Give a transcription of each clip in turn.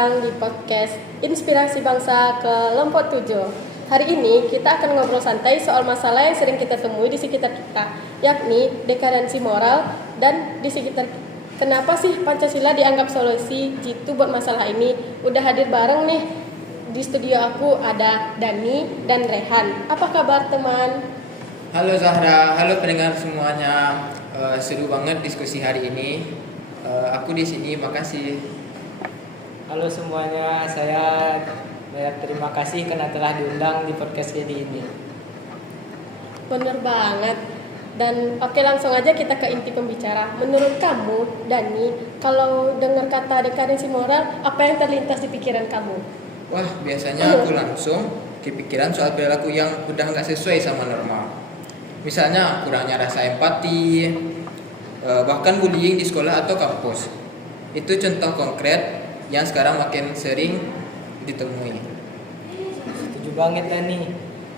datang di podcast Inspirasi Bangsa kelompok 7. Hari ini kita akan ngobrol santai soal masalah yang sering kita temui di sekitar kita, yakni dekadensi moral dan di sekitar kita. Kenapa sih Pancasila dianggap solusi jitu buat masalah ini? Udah hadir bareng nih di studio aku ada Dani dan Rehan. Apa kabar teman? Halo Zahra, halo pendengar semuanya. Seru banget diskusi hari ini. Aku di sini, makasih. Halo semuanya, saya terima kasih karena telah diundang di podcast ini. Bener banget. Dan oke, langsung aja kita ke inti pembicara. Menurut kamu, Dani, kalau dengar kata dekadensi moral, apa yang terlintas di pikiran kamu? Wah, biasanya aku langsung kepikiran soal perilaku yang udah nggak sesuai sama norma. Misalnya kurangnya rasa empati, bahkan bullying di sekolah atau kampus. Itu contoh konkret yang sekarang makin sering ditemui. Setuju banget Dani.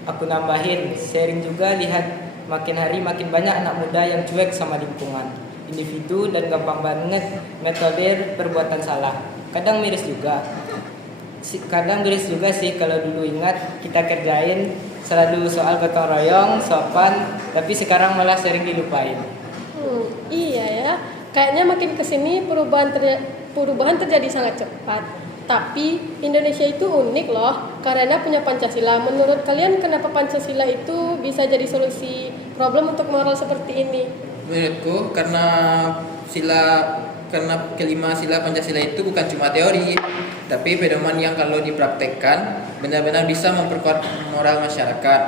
Aku nambahin, sharing juga lihat makin hari makin banyak anak muda yang cuek sama lingkungan, individu, dan gampang banget metode perbuatan salah. Kadang miris juga sih kalau dulu ingat kita kerjain selalu soal gotong royong, sopan, tapi sekarang malah sering dilupain. Iya ya, kayaknya makin kesini perubahan terjadi sangat cepat. Tapi Indonesia itu unik loh, karena punya Pancasila. Menurut kalian kenapa Pancasila itu bisa jadi solusi problem untuk moral seperti ini? Menurutku karena kelima sila Pancasila itu bukan cuma teori, tapi pedoman yang kalau dipraktekkan benar-benar bisa memperkuat moral masyarakat.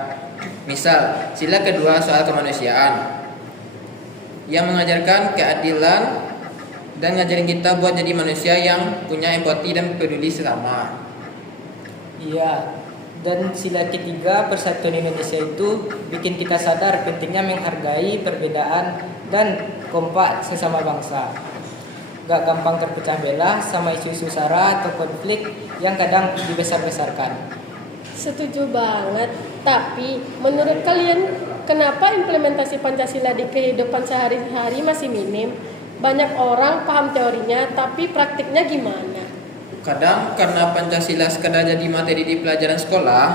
Misal, sila kedua soal kemanusiaan yang mengajarkan keadilan dan ngajarin kita buat jadi manusia yang punya empati dan peduli sesama. Iya, dan sila ketiga persatuan Indonesia itu bikin kita sadar pentingnya menghargai perbedaan dan kompak sesama bangsa. Gak gampang terpecah belah sama isu-isu sara atau konflik yang kadang dibesar-besarkan. Setuju banget. Tapi menurut kalian kenapa implementasi Pancasila di kehidupan sehari-hari masih minim? Banyak orang paham teorinya, tapi praktiknya gimana? Kadang karena Pancasila sekadar jadi materi di pelajaran sekolah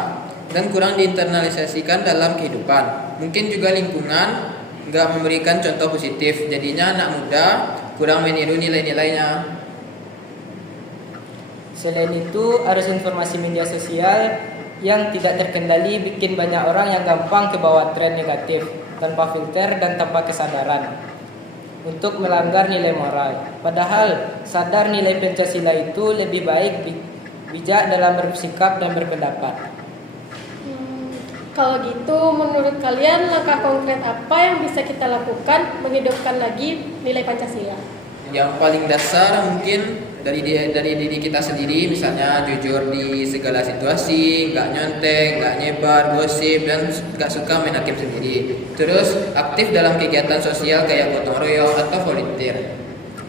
dan kurang diinternalisasikan dalam kehidupan. Mungkin juga lingkungan nggak memberikan contoh positif, jadinya anak muda kurang meniru nilai-nilainya. Selain itu, arus informasi media sosial yang tidak terkendali bikin banyak orang yang gampang kebawa tren negatif tanpa filter dan tanpa kesadaran untuk melanggar nilai moral. Padahal sadar nilai Pancasila itu lebih baik bijak dalam bersikap dan berpendapat. Kalau gitu, menurut kalian langkah konkret apa yang bisa kita lakukan menghidupkan lagi nilai Pancasila? Yang paling dasar mungkin dari diri kita sendiri, misalnya jujur di segala situasi, nggak nyontek, nggak nyebar, gosip, dan nggak suka main hakim sendiri. Terus aktif dalam kegiatan sosial kayak gotong royong atau volunteer.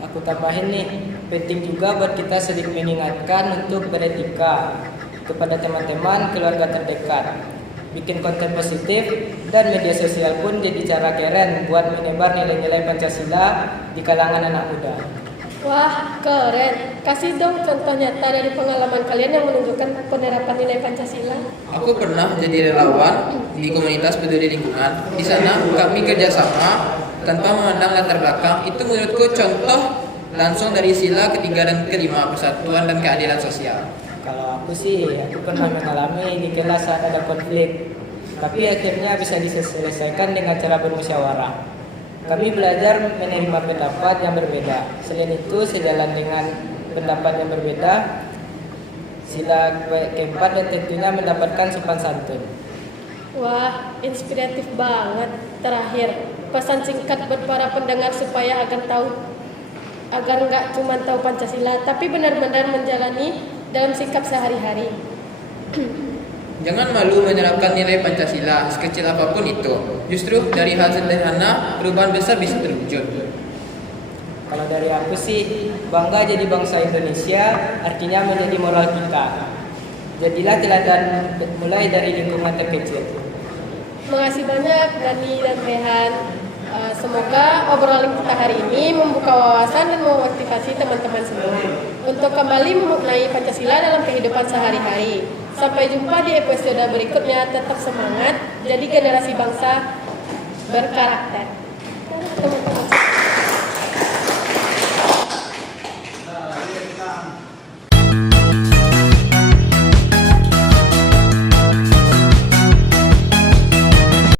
Aku tambahin nih, penting juga buat kita sedikit mengingatkan untuk beretika kepada teman-teman, keluarga terdekat. Bikin konten positif dan media sosial pun jadi cara keren buat menyebar nilai-nilai Pancasila di kalangan anak muda. Wah, keren. Kasih dong contoh nyata dari pengalaman kalian yang menunjukkan penerapan nilai Pancasila. Aku pernah jadi relawan di komunitas peduli lingkungan. Di sana kami kerjasama tanpa memandang latar belakang. Itu menurutku contoh langsung dari sila ketiga dan kelima, persatuan dan keadilan sosial. Kalau aku pernah mengalami di kelas saat ada konflik, tapi akhirnya bisa diselesaikan dengan cara bermusyawarah. Kami belajar menerima pendapat yang berbeda. Selain itu, sejalan dengan pendapat yang berbeda, sila keempat dan tentunya mendapatkan sopan santun. Wah, inspiratif banget. Terakhir, pesan singkat buat para pendengar supaya agar nggak cuma tahu Pancasila, tapi benar-benar menjalani dalam sikap sehari-hari. Jangan malu menerapkan nilai Pancasila sekecil apapun itu. Justru dari hal sederhana perubahan besar bisa terwujud. Kalau dari aku bangga jadi bangsa Indonesia artinya menjadi moral kita. Jadilah teladan mulai dari lingkungan terkecil. Makasih banyak Dani dan Rehan. Semoga obrolan kita hari ini membuka wawasan dan memotivasi teman-teman semua. untuk kembali memaknai Pancasila dalam kehidupan sehari-hari. Sampai jumpa di episode berikutnya. Tetap semangat, jadi generasi bangsa berkarakter. Teman-teman.